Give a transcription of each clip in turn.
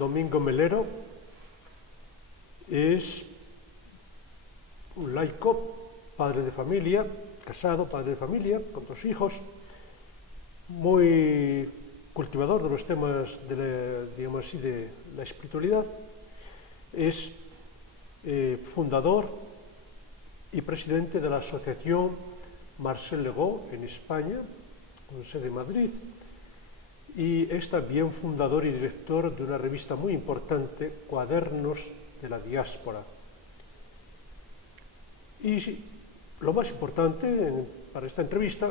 Domingo Melero es un laico, padre de familia, casado, padre de familia, con 2 hijos, muy cultivador de los temas de la espiritualidad. Es fundador y presidente de la asociación Marcel Legó en España, con sede en Madrid, y es también fundador y director de una revista muy importante, Cuadernos de la Diáspora. Y lo más importante para esta entrevista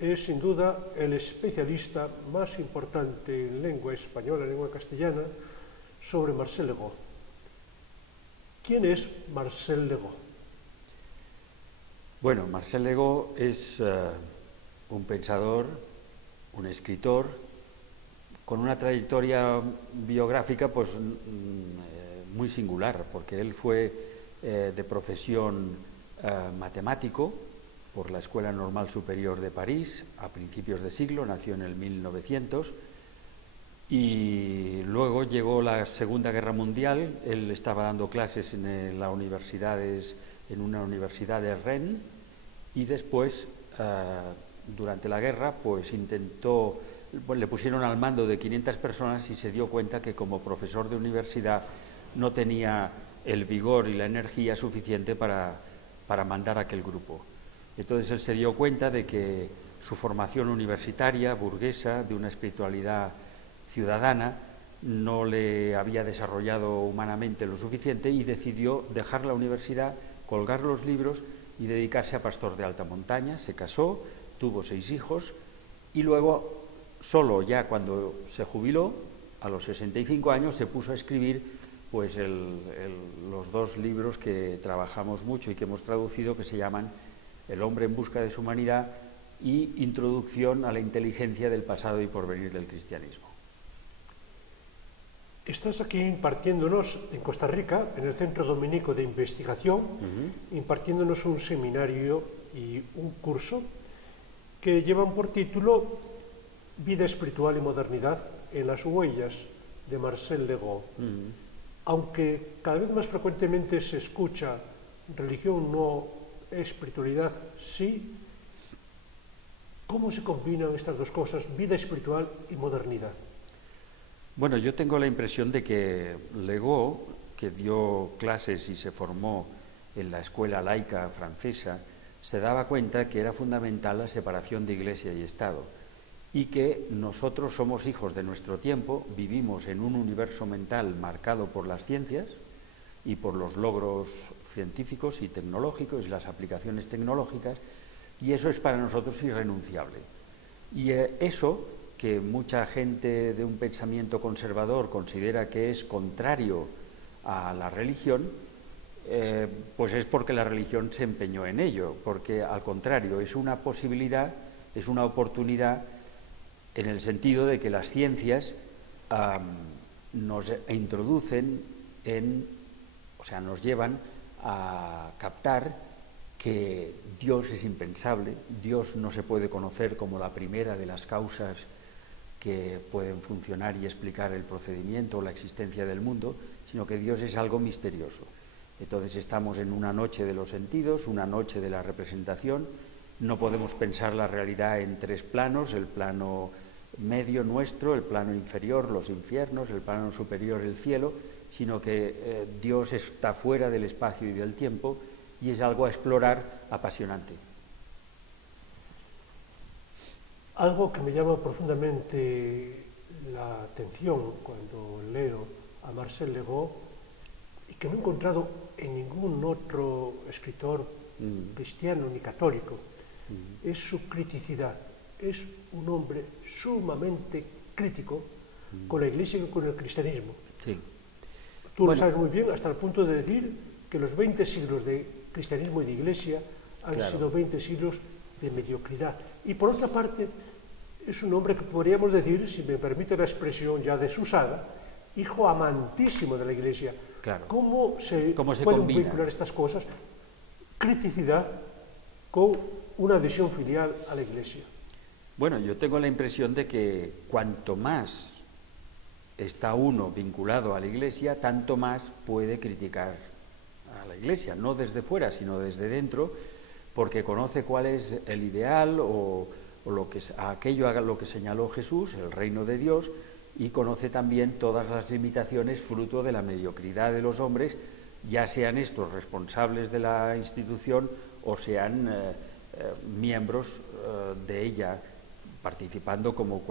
es sin duda el especialista más importante en lengua española, en lengua castellana, sobre Marcel Legó. ¿Quién es Marcel Legó? Bueno, Marcel Legó es un pensador, un escritor, con una trayectoria biográfica pues, muy singular, porque él fue de profesión matemático por la Escuela Normal Superior de París a principios de siglo, nació en el 1900, y luego llegó la Segunda Guerra Mundial. Él estaba dando clases en una universidad de Rennes, y después, durante la guerra, pues le pusieron al mando de 500 personas y se dio cuenta que como profesor de universidad no tenía el vigor y la energía suficiente para mandar a aquel grupo. Entonces él se dio cuenta de que su formación universitaria, burguesa, de una espiritualidad ciudadana, no le había desarrollado humanamente lo suficiente, y decidió dejar la universidad, colgar los libros y dedicarse a pastor de alta montaña. Se casó, tuvo 6 hijos, y luego, solo ya cuando se jubiló, a los 65 años, se puso a escribir pues los 2 libros que trabajamos mucho y que hemos traducido, que se llaman El hombre en busca de su humanidad y Introducción a la inteligencia del pasado y porvenir del cristianismo. Estás aquí impartiéndonos en Costa Rica, en el Centro Dominico de Investigación, impartiéndonos un seminario y un curso que llevan por título Vida espiritual y modernidad en las huellas de Marcel Legó. Aunque cada vez más frecuentemente se escucha religión no, espiritualidad sí, ¿cómo se combinan estas 2 cosas, vida espiritual y modernidad? Bueno, yo tengo la impresión de que Legó, que dio clases y se formó en la escuela laica francesa, se daba cuenta que era fundamental la separación de Iglesia y Estado, y que nosotros somos hijos de nuestro tiempo, vivimos en un universo mental marcado por las ciencias y por los logros científicos y tecnológicos y las aplicaciones tecnológicas, y eso es para nosotros irrenunciable. Y eso, que mucha gente de un pensamiento conservador considera que es contrario a la religión, pues es porque la religión se empeñó en ello, porque al contrario, es una posibilidad, es una oportunidad, en el sentido de que las ciencias nos introducen nos llevan a captar que Dios es impensable, Dios no se puede conocer como la primera de las causas que pueden funcionar y explicar el procedimiento o la existencia del mundo, sino que Dios es algo misterioso. Entonces estamos en una noche de los sentidos, una noche de la representación. No podemos pensar la realidad en 3 planos, el plano medio nuestro, el plano inferior, los infiernos, el plano superior, el cielo, sino que Dios está fuera del espacio y del tiempo, y es algo a explorar apasionante. Algo que me llama profundamente la atención cuando leo a Marcel Legó, y que no he encontrado en ningún otro escritor cristiano ni católico, es su criticidad. Es un hombre sumamente crítico con la Iglesia y con el cristianismo. Sí. Tú lo sabes muy bien, hasta el punto de decir que los 20 siglos de cristianismo y de Iglesia han sido 20 siglos de mediocridad. Y por otra parte, es un hombre que podríamos decir, si me permite la expresión ya desusada, hijo amantísimo de la Iglesia. Claro. ¿Cómo se pueden combina? vincular estas cosas? Criticidad con una adhesión filial a la Iglesia. Bueno, yo tengo la impresión de que cuanto más está uno vinculado a la Iglesia, tanto más puede criticar a la Iglesia, no desde fuera, sino desde dentro, porque conoce cuál es el ideal o aquello a lo que señaló Jesús, el reino de Dios, y conoce también todas las limitaciones fruto de la mediocridad de los hombres, ya sean estos responsables de la institución o sean miembros de ella, participando como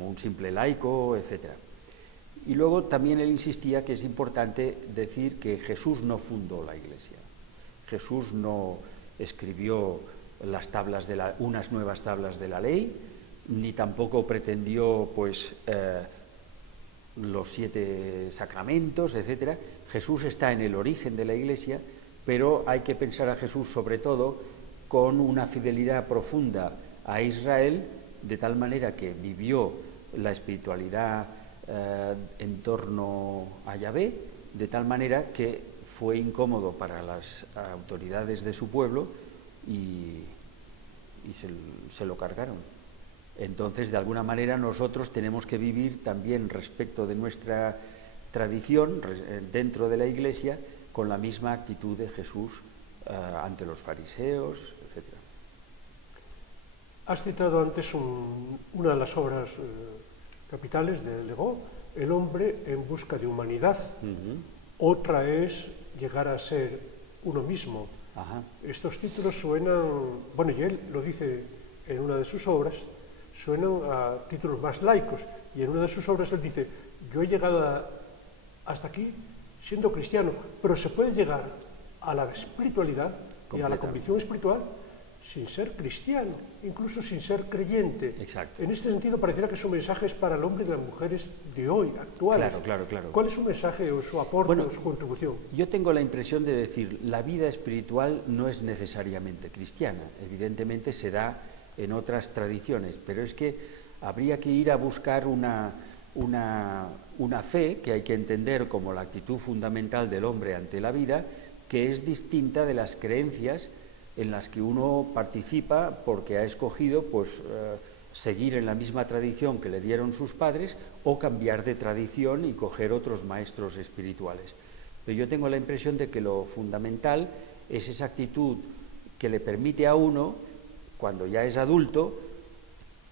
un simple laico, etc. Y luego también él insistía que es importante decir que Jesús no fundó la Iglesia. Jesús no escribió unas nuevas tablas de la ley, ni tampoco pretendió los 7 sacramentos, etc. Jesús está en el origen de la Iglesia, pero hay que pensar a Jesús sobre todo con una fidelidad profunda a Israel, de tal manera que vivió la espiritualidad en torno a Yahvé, de tal manera que fue incómodo para las autoridades de su pueblo y se lo cargaron. Entonces, de alguna manera, nosotros tenemos que vivir también respecto de nuestra tradición dentro de la Iglesia con la misma actitud de Jesús ante los fariseos, etc. Has citado antes una de las obras capitales de Legó, El hombre en busca de humanidad. Otra es Llegar a ser uno mismo. Ajá. Estos títulos suenan, bueno, y él lo dice en una de sus obras, suenan a títulos más laicos, y en una de sus obras él dice: yo he llegado hasta aquí siendo cristiano, pero se puede llegar a la espiritualidad y a la convicción espiritual sin ser cristiano, incluso sin ser creyente. Exacto. En este sentido pareciera que su mensaje es para el hombre y las mujeres de hoy, actuales. Claro. ¿Cuál es su mensaje o su aporte o su contribución? Yo tengo la impresión de decir, la vida espiritual no es necesariamente cristiana, evidentemente se da en otras tradiciones, pero es que habría que ir a buscar una fe que hay que entender como la actitud fundamental del hombre ante la vida, que es distinta de las creencias en las que uno participa porque ha escogido seguir en la misma tradición que le dieron sus padres o cambiar de tradición y coger otros maestros espirituales. Pero yo tengo la impresión de que lo fundamental es esa actitud que le permite a uno, cuando ya es adulto,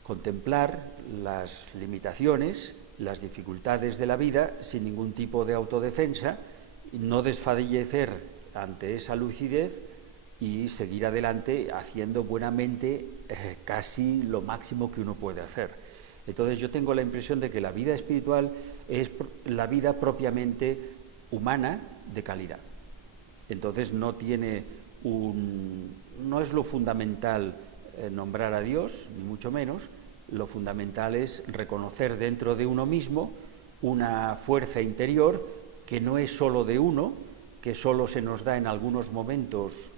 contemplar las limitaciones, las dificultades de la vida sin ningún tipo de autodefensa, no desfallecer ante esa lucidez y seguir adelante haciendo buenamente casi lo máximo que uno puede hacer. Entonces yo tengo la impresión de que la vida espiritual es la vida propiamente humana de calidad. Entonces no es lo fundamental nombrar a Dios, ni mucho menos. Lo fundamental es reconocer dentro de uno mismo una fuerza interior que no es solo de uno, que solo se nos da en algunos momentos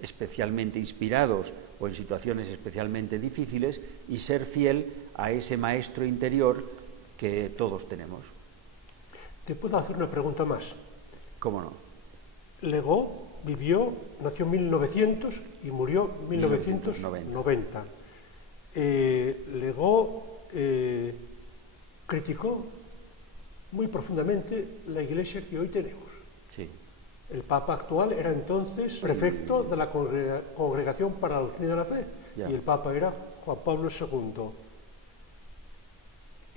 especialmente inspirados o en situaciones especialmente difíciles, y ser fiel a ese maestro interior que todos tenemos. ¿Te puedo hacer una pregunta más? ¿Cómo no? Legó nació en 1900 y murió en 1990. Legó criticó muy profundamente la Iglesia que hoy tenemos. Sí. El Papa actual era entonces prefecto de la Congregación para la Doctrina de la Fe, y el Papa era Juan Pablo II.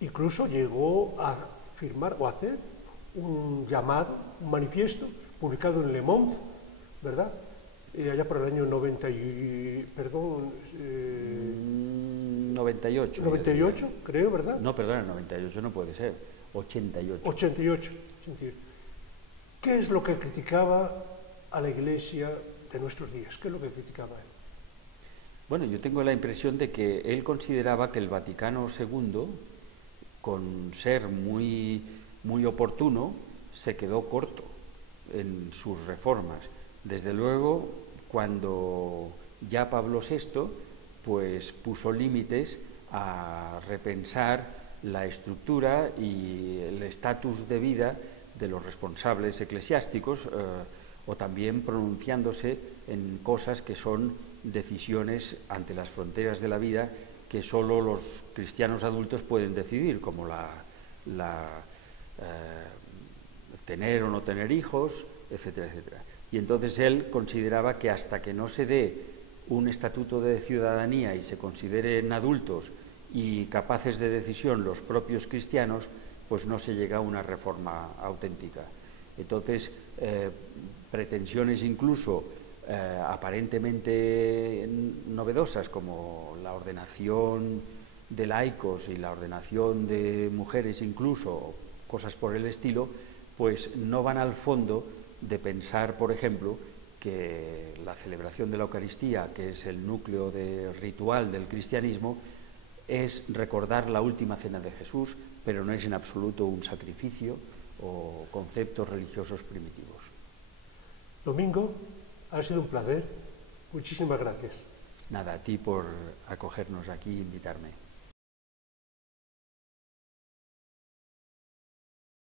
Incluso llegó a firmar o a hacer un llamado, un manifiesto, publicado en Le Monde, ¿verdad? Allá por el año 98. 98, creo, ¿verdad? No, perdona, 98 no puede ser, 88. 88. ¿Qué es lo que criticaba a la Iglesia de nuestros días? ¿Qué es lo que criticaba él? Bueno, yo tengo la impresión de que él consideraba que el Vaticano II, con ser muy oportuno, se quedó corto en sus reformas. Desde luego, cuando ya Pablo VI puso límites a repensar la estructura y el estatus de vida de los responsables eclesiásticos, o también pronunciándose en cosas que son decisiones ante las fronteras de la vida que solo los cristianos adultos pueden decidir, como la tener o no tener hijos, etcétera, etcétera. Y entonces él consideraba que hasta que no se dé un estatuto de ciudadanía y se consideren adultos y capaces de decisión los propios cristianos, pues no se llega a una reforma auténtica. Entonces, pretensiones incluso aparentemente novedosas como la ordenación de laicos y la ordenación de mujeres incluso, cosas por el estilo, pues no van al fondo de pensar, por ejemplo, que la celebración de la Eucaristía, que es el núcleo ritual del cristianismo, es recordar la última cena de Jesús, pero no es en absoluto un sacrificio o conceptos religiosos primitivos. Domingo, ha sido un placer. Muchísimas gracias. Nada, a ti por acogernos aquí e invitarme.